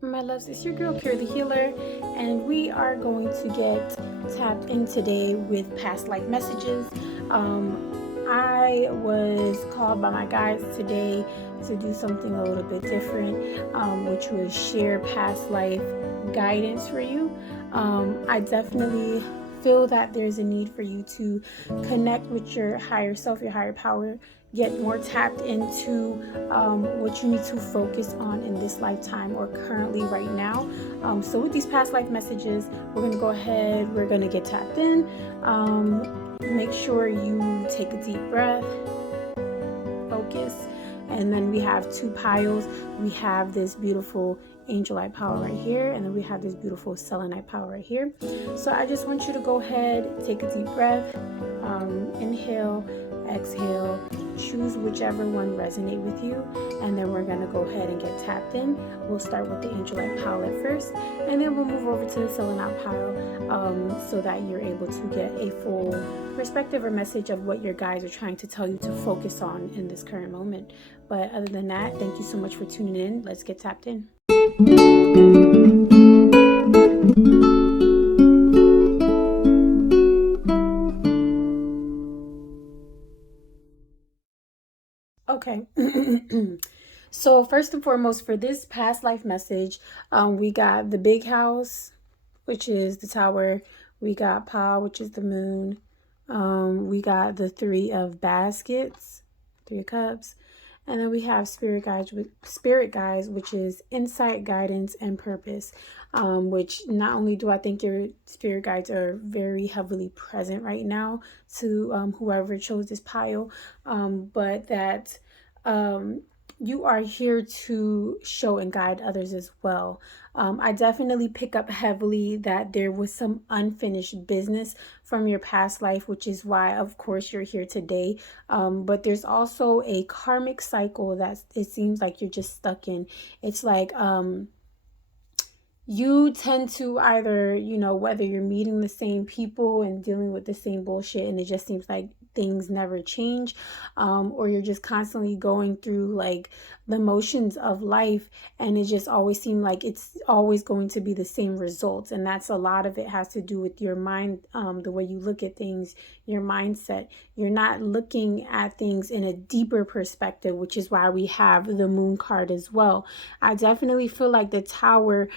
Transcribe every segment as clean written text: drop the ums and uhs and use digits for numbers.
My loves, it's your girl Pure the Healer, and we are going to get tapped in today with past life messages. I was called by my guides today to do something a little bit different, which was share past life guidance for you. I definitely feel that there's a need for you to connect with your higher self, your higher power, get more tapped into what you need to focus on in this lifetime or currently right now. So with these past life messages, we're going to go ahead, we're going to get tapped in. Make sure you take a deep breath, focus, and then we have two piles. We have this beautiful angel light power right here, and then we have this beautiful selenite power right here. So I just want you to go ahead, take a deep breath, inhale, exhale, choose whichever one resonate with you, and then we're going to go ahead and get tapped in. We'll start with the angel light pile at first, and then we'll move over to the selenite pile, so that you're able to get a full perspective or message of what your guides are trying to tell you to focus on in this current moment. But other than that, thank you so much for tuning in. Let's get tapped in. Okay. So first and foremost, for this past life message, we got the big house, which is the tower. We got Pa, which is the moon. We got the three of baskets, three of cups. And then we have spirit guides, which is insight, guidance, and purpose. Which not only do I think your spirit guides are very heavily present right now to whoever chose this pile, but that you are here to show and guide others as well. I definitely pick up heavily that there was some unfinished business from your past life, which is why, of course, you're here today. But there's also a karmic cycle that it seems like you're just stuck in. It's like you tend to either, whether you're meeting the same people and dealing with the same bullshit, and it just seems like things never change, or you're just constantly going through like the motions of life, and it just always seems like it's always going to be the same results. And that's a lot of it has to do with your mind, the way you look at things, your mindset. You're not looking at things in a deeper perspective, which is why we have the moon card as well. I definitely feel like the tower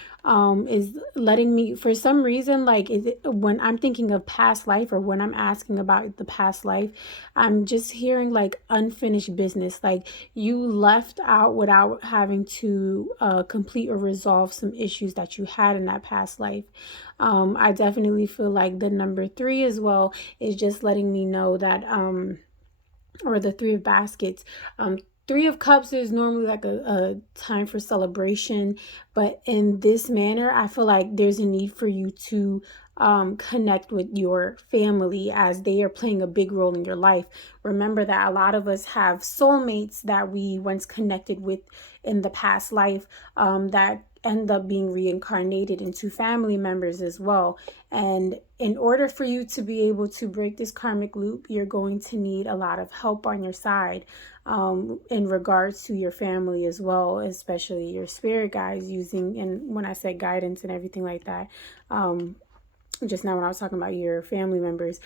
is letting me, for some reason, like when I'm thinking of past life or when I'm asking about the past life, I'm just hearing like unfinished business. Like you left out without having to complete or resolve some issues that you had in that past life. I definitely feel like the number 3 as well is just letting me know that, or the 3 of baskets, 3 of cups is normally like a time for celebration, but in this manner, I feel like there's a need for you to connect with your family as they are playing a big role in your life. Remember that a lot of us have soulmates that we once connected with in the past life, that end up being reincarnated into family members as well. And in order for you to be able to break this karmic loop, you're going to need a lot of help on your side, in regards to your family as well, especially your spirit guides using, and when I said guidance and everything like that, just now when I was talking about your family members,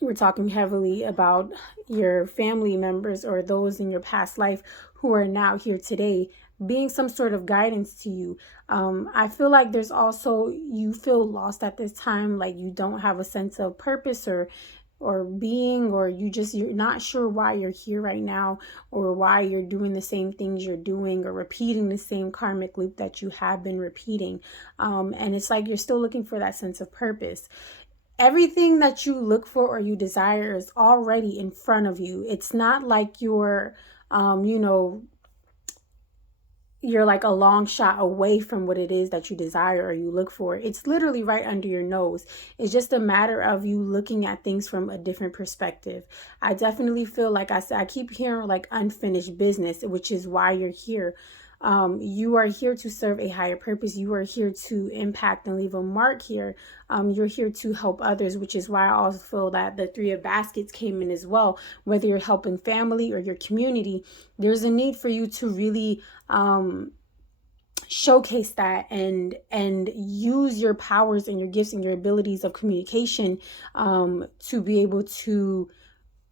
we're talking heavily about your family members or those in your past life who are now here today being some sort of guidance to you. I feel like there's also, you feel lost at this time, like you don't have a sense of purpose or being, or you're not sure why you're here right now, or why you're doing the same things you're doing, or repeating the same karmic loop that you have been repeating. And it's like you're still looking for that sense of purpose. Everything that you look for or you desire is already in front of you. It's not like you're like a long shot away from what it is that you desire or you look for. It's literally right under your nose. It's just a matter of you looking at things from a different perspective. I definitely feel like I said, I keep hearing like unfinished business, which is why you're here. You are here to serve a higher purpose. You are here to impact and leave a mark here. You're here to help others, which is why I also feel that the 3 of baskets came in as well. Whether you're helping family or your community, there's a need for you to really showcase that and use your powers and your gifts and your abilities of communication to be able to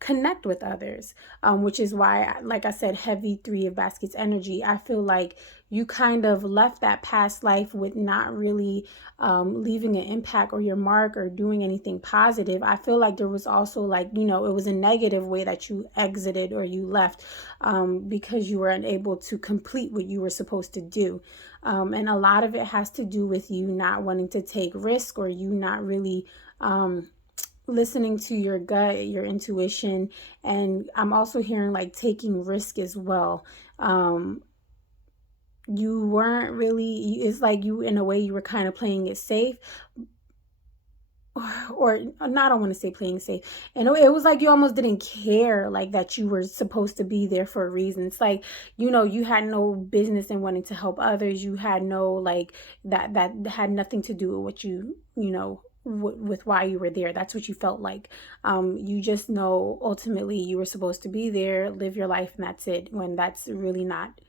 connect with others, which is why, like I said, heavy three of baskets energy. I feel like you kind of left that past life with not really leaving an impact or your mark or doing anything positive. I feel like there was also, like, you know, it was a negative way that you exited or you left, because you were unable to complete what you were supposed to do. And a lot of it has to do with you not wanting to take risk, or you not really listening to your gut, your intuition. And I'm also hearing like taking risk as well. You weren't really, it's like you, in a way, you were kind of playing it safe, or not, I don't want to say playing safe. And it was like you almost didn't care, like, that you were supposed to be there for a reason. It's like, you know, you had no business in wanting to help others. You had no, like, that had nothing to do with what you know, with why you were there. That's what you felt like. You just know ultimately you were supposed to be there, live your life, and that's it, when that's really not,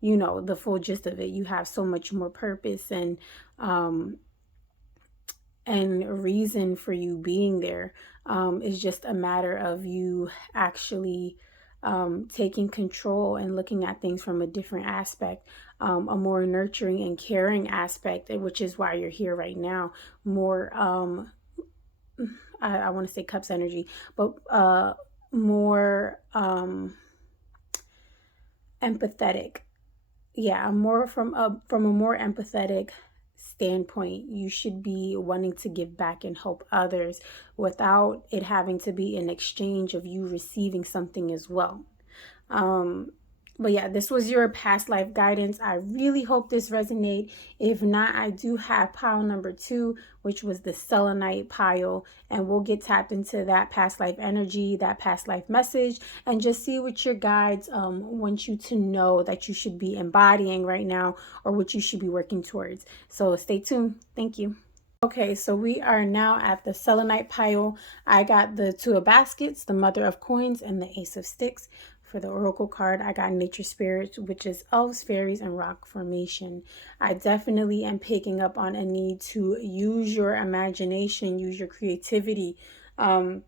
you know, the full gist of it. You have so much more purpose um and reason for you being there. Is just a matter of you actually taking control and looking at things from a different aspect, a more nurturing and caring aspect, which is why you're here right now. More, I want to say cups energy, but more empathetic. Yeah, more from a more empathetic standpoint. You should be wanting to give back and help others without it having to be an exchange of you receiving something as well. um but yeah, this was your past life guidance. I really hope this resonate. If not, I do have pile number 2, which was the selenite pile, and we'll get tapped into that past life energy, that past life message, and just see what your guides want you to know that you should be embodying right now, or what you should be working towards. So stay tuned. Thank you. Okay, so we are now at the selenite pile. I got the 2 of baskets, the mother of coins, and the ace of sticks. For the oracle card, I got nature spirits, which is elves, fairies, and rock formation. I definitely am picking up on a need to use your imagination, use your creativity. Um,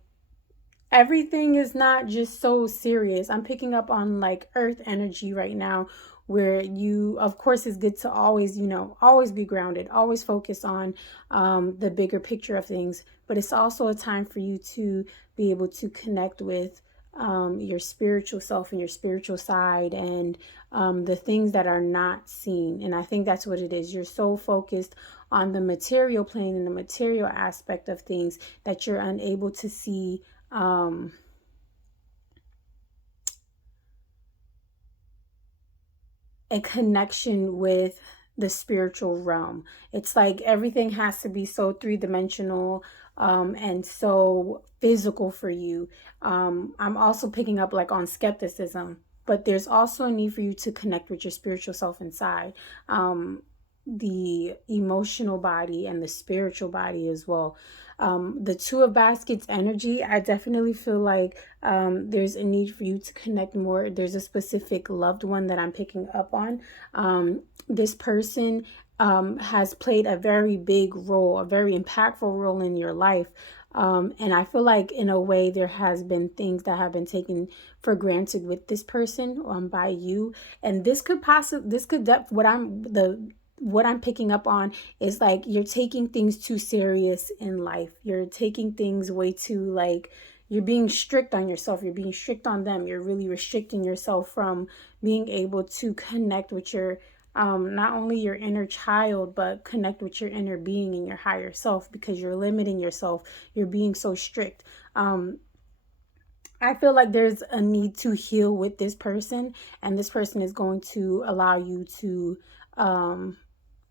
Everything is not just so serious. I'm picking up on like earth energy right now, where you, of course, it's good to always, you know, always be grounded, always focus on the bigger picture of things. But it's also a time for you to be able to connect with your spiritual self and your spiritual side, and the things that are not seen. And I think that's what it is. You're so focused on the material plane and the material aspect of things that you're unable to see um, a connection with the spiritual realm. It's like everything has to be so three-dimensional and so physical for you. I'm also picking up like on skepticism, but there's also a need for you to connect with your spiritual self inside. The emotional body and the spiritual body as well. The 2 of baskets energy, I definitely feel like there's a need for you to connect more. There's a specific loved one that I'm picking up on. This person has played a very big role, a very impactful role in your life. And I feel like in a way there has been things that have been taken for granted with this person by you. And this could what I'm picking up on is like you're taking things too serious in life. You're taking things way too, like, you're being strict on yourself. You're being strict on them. You're really restricting yourself from being able to connect with your not only your inner child, but connect with your inner being and your higher self, because you're limiting yourself. You're being so strict. I feel like there's a need to heal with this person, and this person is going to allow you to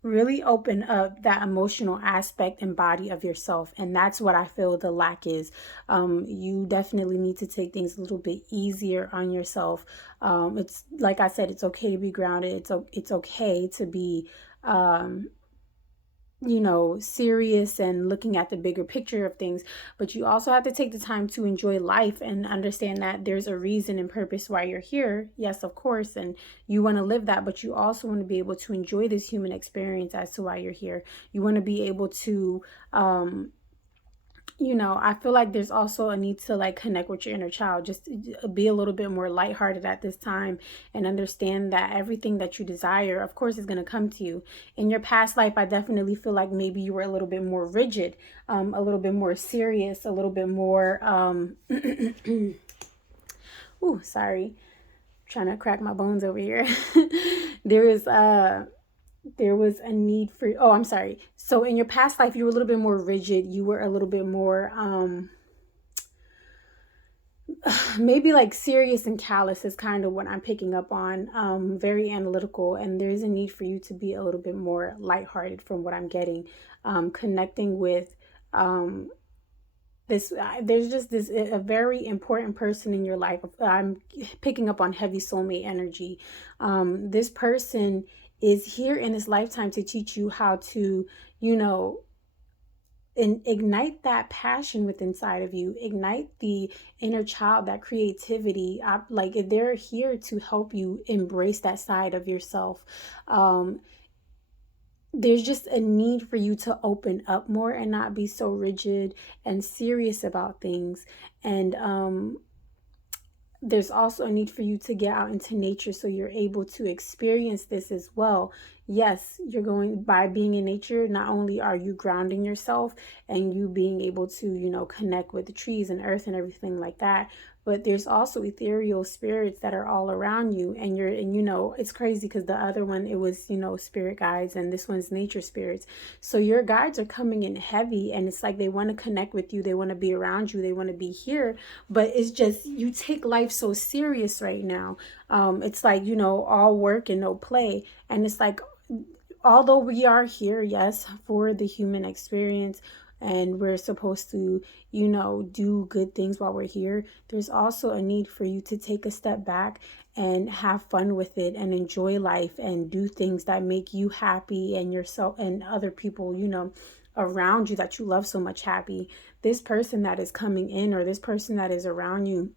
really open up that emotional aspect and body of yourself. And that's what I feel the lack is. You definitely need to take things a little bit easier on yourself. It's like I said, it's okay to be grounded. It's okay to be serious and looking at the bigger picture of things. But you also have to take the time to enjoy life and understand that there's a reason and purpose why you're here. Yes, of course. And you want to live that, but you also want to be able to enjoy this human experience as to why you're here. You want to be able to, I feel like there's also a need to like connect with your inner child, just be a little bit more lighthearted at this time and understand that everything that you desire, of course, is going to come to you. In your past life, I definitely feel like maybe you were a little bit more rigid, a little bit more serious, a little bit more, ooh, sorry, I'm trying to crack my bones over here. there is, there was a need for, oh, I'm sorry. So in your past life, you were a little bit more rigid. You were a little bit more, maybe like serious and callous is kind of what I'm picking up on. Very analytical. And there's a need for you to be a little bit more lighthearted from what I'm getting. Connecting with, there's just this a very important person in your life. I'm picking up on heavy soulmate energy. This person is here in this lifetime to teach you how to, and ignite that passion within inside of you, ignite the inner child, that creativity. Like they're here to help you embrace that side of yourself. There's just a need for you to open up more and not be so rigid and serious about things. And there's also a need for you to get out into nature so you're able to experience this as well. Yes, you're going, by being in nature, not only are you grounding yourself and you being able to, connect with the trees and earth and everything like that, but there's also ethereal spirits that are all around you. And it's crazy because the other one, it was, spirit guides, and this one's nature spirits. So your guides are coming in heavy, and it's like they want to connect with you. They want to be around you. They want to be here. But it's just, you take life so serious right now. It's like, all work and no play. And it's like, although we are here, yes, for the human experience, and we're supposed to, do good things while we're here, there's also a need for you to take a step back and have fun with it and enjoy life and do things that make you happy and yourself and other people, around you that you love so much happy. This person that is coming in, or this person that is around you,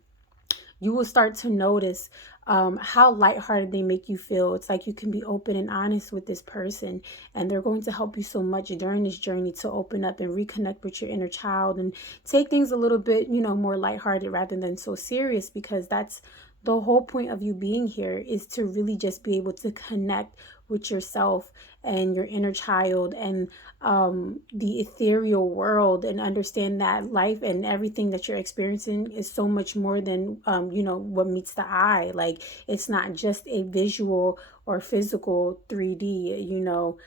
you will start to notice how lighthearted they make you feel. It's like you can be open and honest with this person, and they're going to help you so much during this journey to open up and reconnect with your inner child and take things a little bit, more lighthearted rather than so serious, because that's the whole point of you being here, is to really just be able to connect with yourself and your inner child and the ethereal world, and understand that life and everything that you're experiencing is so much more than what meets the eye. Like, it's not just a visual or physical 3D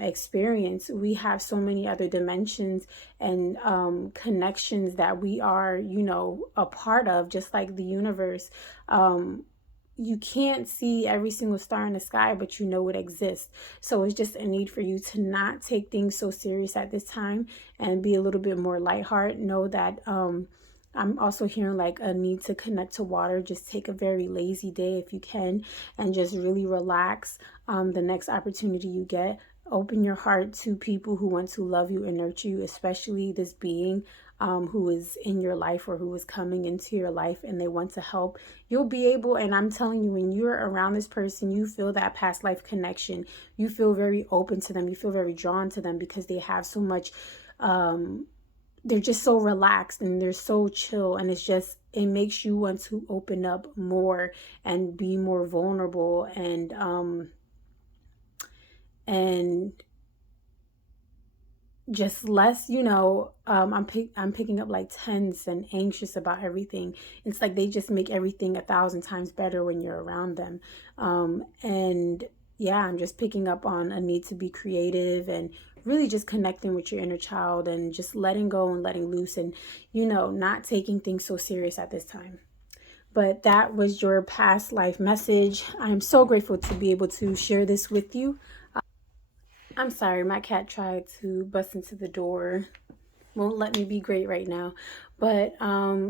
experience. We have so many other dimensions and connections that we are a part of, just like the universe. You can't see every single star in the sky, but it exists. So it's just a need for you to not take things so serious at this time and be a little bit more lighthearted. Know that I'm also hearing like a need to connect to water. Just take a very lazy day if you can, and just really relax. The next opportunity you get, open your heart to people who want to love you and nurture you, especially this being who is in your life or who is coming into your life, and they want to help. You'll be able, and I'm telling you, when you're around this person, you feel that past life connection. You feel very open to them. You feel very drawn to them because they have so much, they're just so relaxed and they're so chill, and it makes you want to open up more and be more vulnerable and just less, I'm picking up like tense and anxious about everything. It's like they just make everything 1,000 times better when you're around them. And yeah, I'm just picking up on a need to be creative and really just connecting with your inner child and just letting go and letting loose, and not taking things so serious at this time. But that was your past life message. I'm so grateful to be able to share this with you. I'm sorry, my cat tried to bust into the door. Won't let me be great right now. But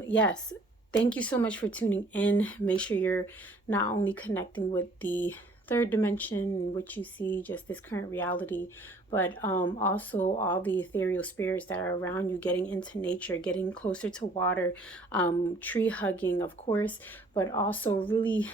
yes, thank you so much for tuning in. Make sure you're not only connecting with the third dimension, what you see, just this current reality, but also all the ethereal spirits that are around you, getting into nature, getting closer to water, tree hugging, of course, but also really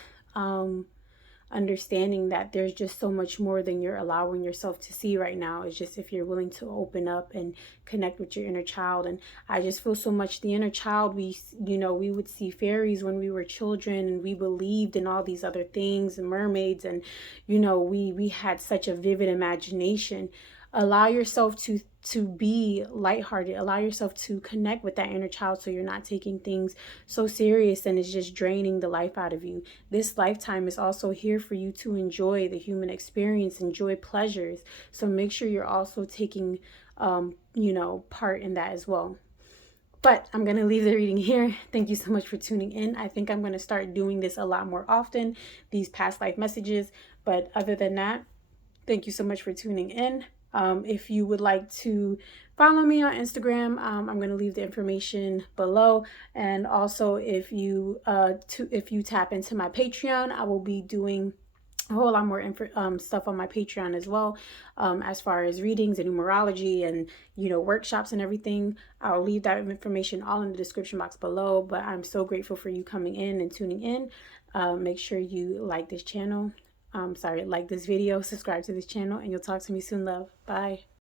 understanding that there's just so much more than you're allowing yourself to see right now. It's just if you're willing to open up and connect with your inner child. And I just feel so much the inner child, we would see fairies when we were children, and we believed in all these other things and mermaids, and we had such a vivid imagination. Allow yourself to be lighthearted. Allow yourself to connect with that inner child, so you're not taking things so serious and it's just draining the life out of you. This lifetime is also here for you to enjoy the human experience, enjoy pleasures. So make sure you're also taking part in that as well. But I'm going to leave the reading here. Thank you so much for tuning in. I think I'm going to start doing this a lot more often, these past life messages. But other than that, thank you so much for tuning in. If you would like to follow me on Instagram, I'm going to leave the information below. And also, if you tap into my Patreon, I will be doing a whole lot more stuff on my Patreon as well, as far as readings and numerology and workshops and everything. I'll leave that information all in the description box below. But I'm so grateful for you coming in and tuning in. Make sure you like this channel. Like this video, subscribe to this channel, and you'll talk to me soon, love. Bye.